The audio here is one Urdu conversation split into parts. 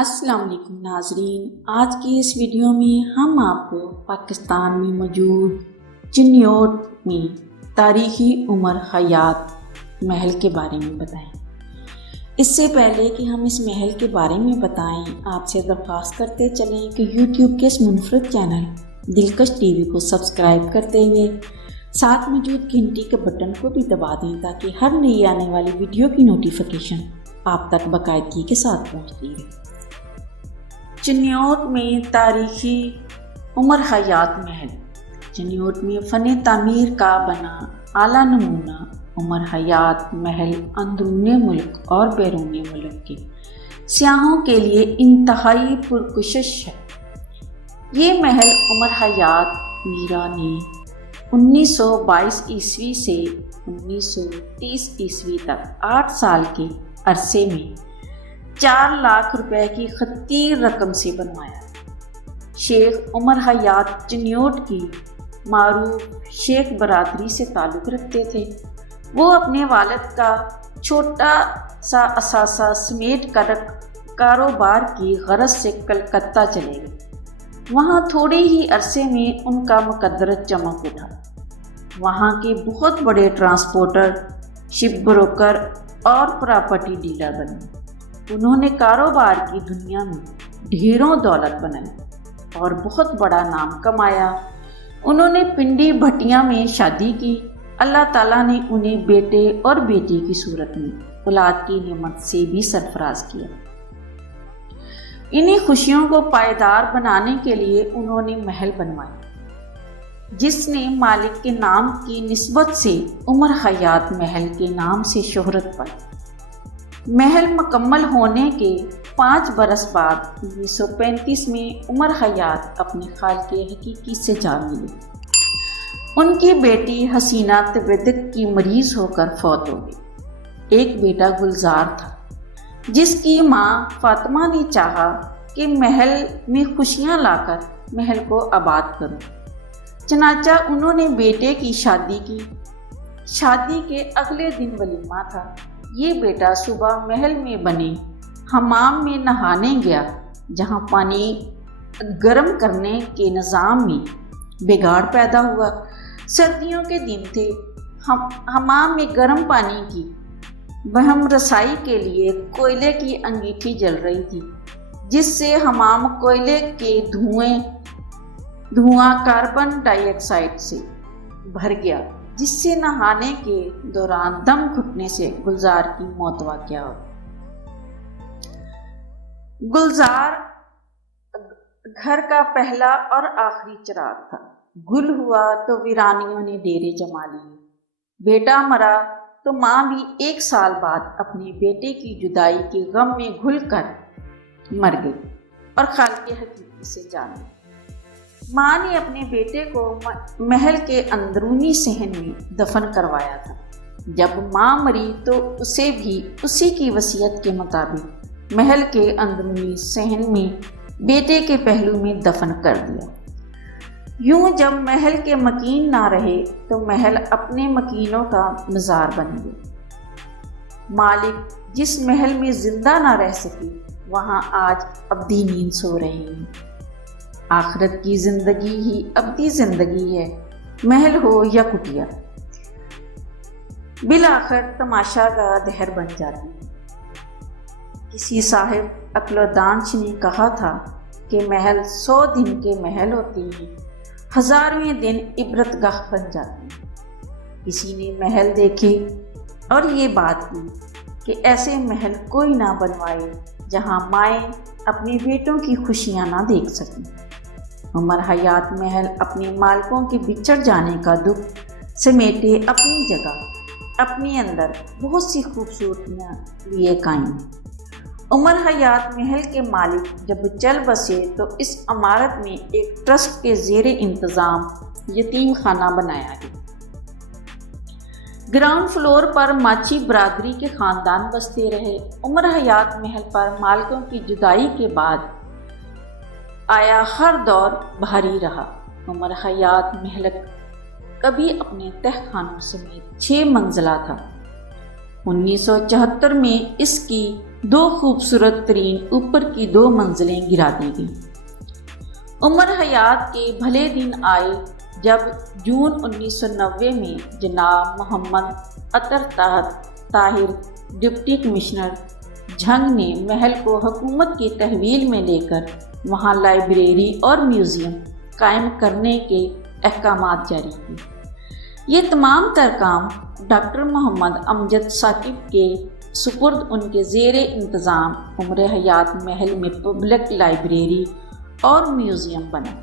السلام علیکم ناظرین، آج کی اس ویڈیو میں ہم آپ کو پاکستان میں موجود چنیوٹ میں تاریخی عمر حیات محل کے بارے میں بتائیں۔ اس سے پہلے کہ ہم اس محل کے بارے میں بتائیں، آپ سے درخواست کرتے چلیں کہ یوٹیوب کے اس منفرد چینل دلکش ٹی وی کو سبسکرائب کرتے ہوئے ساتھ موجود گھنٹی کے بٹن کو بھی دبا دیں تاکہ ہر نئی آنے والی ویڈیو کی نوٹیفیکیشن آپ تک باقاعدگی کے ساتھ پہنچتی رہے۔ چنیوٹ میں تاریخی عمر حیات محل چنیوٹ میں فن تعمیر کا بنا اعلیٰ نمونہ عمر حیات محل اندرون ملک اور بیرون ملک کے سیاحوں کے لیے انتہائی پرکشش ہے۔ یہ محل عمر حیات میرا نے 1922 عیسوی سے 1930 عیسوی تک 8 سال کے عرصے میں 4 لاکھ روپے کی خطی رقم سے بنوایا۔ شیخ عمر حیات چنیوٹ کی معروف شیخ برادری سے تعلق رکھتے تھے۔ وہ اپنے والد کا چھوٹا سا اثاثہ سمیٹ کر کاروبار کی غرض سے کلکتہ چلے گئے۔ وہاں تھوڑے ہی عرصے میں ان کا مقدر چمک اٹھا۔ وہاں کے بہت بڑے ٹرانسپورٹر، شپ بروکر اور پراپرٹی ڈیلر بنے۔ انہوں نے کاروبار کی دنیا میں ڈھیروں دولت بنائی اور بہت بڑا نام کمایا۔ انہوں نے پنڈی بھٹیاں میں شادی کی۔ اللہ تعالیٰ نے انہیں بیٹے اور بیٹی کی صورت میں اولاد کی نعمت سے بھی سرفراز کیا۔ انہیں خوشیوں کو پائیدار بنانے کے لیے انہوں نے محل بنوایا، جس نے مالک کے نام کی نسبت سے عمر حیات محل کے نام سے شہرت پائی۔ محل مکمل ہونے کے 5 برس بعد 1935 میں عمر حیات اپنے خالق حقیقی سے جا ملے۔ ان کی بیٹی حسینہ طبیعت کی مریض ہو کر فوت ہو گئی۔ ایک بیٹا گلزار تھا، جس کی ماں فاطمہ نے چاہا کہ محل میں خوشیاں لا کر محل کو آباد کروں۔ چنانچہ انہوں نے بیٹے کی شادی کی۔ شادی کے اگلے دن ولیمہ تھا۔ یہ بیٹا صبح محل میں بنے حمام میں نہانے گیا، جہاں پانی گرم کرنے کے نظام میں بگاڑ پیدا ہوا۔ سردیوں کے دن تھے۔ حمام میں گرم پانی کی بہم رسائی کے لیے کوئلے کی انگیٹھی جل رہی تھی، جس سے حمام کوئلے کے دھواں کاربن ڈائی آکسائڈ سے بھر گیا، جس سے نہانے کے دوران دم گھٹنے سے گلزار کی موت واقع ہو۔ گلزار گھر کا پہلا اور آخری چراغ تھا۔ گل ہوا تو ویرانیوں نے ڈیرے جما لیے۔ بیٹا مرا تو ماں بھی 1 سال بعد اپنے بیٹے کی جدائی کے غم میں گھل کر مر گئی اور خالق حقیقی سے جان لی۔ ماں نے اپنے بیٹے کو محل کے اندرونی صحن میں دفن کروایا تھا۔ جب ماں مری تو اسے بھی اسی کی وصیت کے مطابق محل کے اندرونی صحن میں بیٹے کے پہلو میں دفن کر دیا۔ یوں جب محل کے مکین نہ رہے تو محل اپنے مکینوں کا مزار بن گیا۔ مالک جس محل میں زندہ نہ رہ سکے، وہاں آج ابدی نیند سو رہے ہیں۔ آخرت کی زندگی ہی ابدی زندگی ہے، محل ہو یا کٹیا۔ بالآخر تماشا کا دہر بن جاتی ہے۔ کسی صاحب عقل و دانش نے کہا تھا کہ محل 100 دن کے محل ہوتے ہیں، 1000ویں دن عبرت گاہ بن جاتے ہیں۔ کسی نے محل دیکھے اور یہ بات کی کہ ایسے محل کوئی نہ بنوائے جہاں مائیں اپنے بیٹوں کی خوشیاں نہ دیکھ سکیں۔ عمر حیات محل اپنے مالکوں کے بچھڑ جانے کا دکھ سمیٹے اپنی جگہ، اپنے اندر بہت سی خوبصورتیاں لیے قائم۔ عمر حیات محل کے مالک جب چل بسے تو اس عمارت میں ایک ٹرسٹ کے زیر انتظام یتیم خانہ بنایا گیا۔ گراؤنڈ فلور پر ماچھی برادری کے خاندان بستے رہے۔ عمر حیات محل پر مالکوں کی جدائی کے بعد آیا ہر دور بھاری رہا۔ عمر حیات محل کبھی اپنے تہ خانوں سمیت 6 منزلہ تھا۔ 1974 میں اس کی 2 خوبصورت ترین اوپر کی 2 منزلیں گرا دی گئیں۔ عمر حیات کے بھلے دن آئے جب جون 1990 میں جناب محمد عطر طاہر ڈپٹی کمشنر جھنگ نے محل کو حکومت کی تحویل میں لے کر وہاں لائبریری اور میوزیم قائم کرنے کے احکامات جاری کیے۔ یہ تمام تر کام ڈاکٹر محمد امجد ثاقب کے سپرد ان کے زیر انتظام عمر حیات محل میں پبلک لائبریری اور میوزیم بنا۔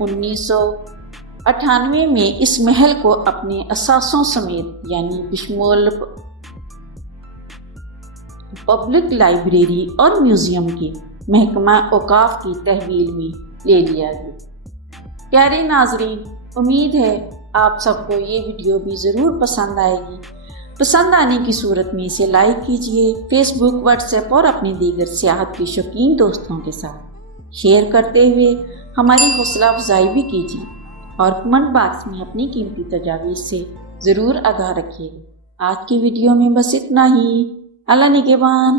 1998 میں اس محل کو اپنے اثاثوں سمیت یعنی بشمول پبلک لائبریری اور میوزیم کے محکمہ اوقاف کی تحویل میں لے لیا گیا۔ پیارے ناظرین، امید ہے آپ سب کو یہ ویڈیو بھی ضرور پسند آئے گی۔ پسند آنے کی صورت میں اسے لائک کیجئے، فیس بک، واٹس ایپ اور اپنی دیگر سیاحت کے شوقین دوستوں کے ساتھ شیئر کرتے ہوئے ہماری حوصلہ افزائی بھی کیجیے اور کمنٹ باکس میں اپنی قیمتی تجاویز سے ضرور آگاہ رکھیے۔ آج کی ویڈیو میں بس اتنا ہی۔ اللہ نگہبان۔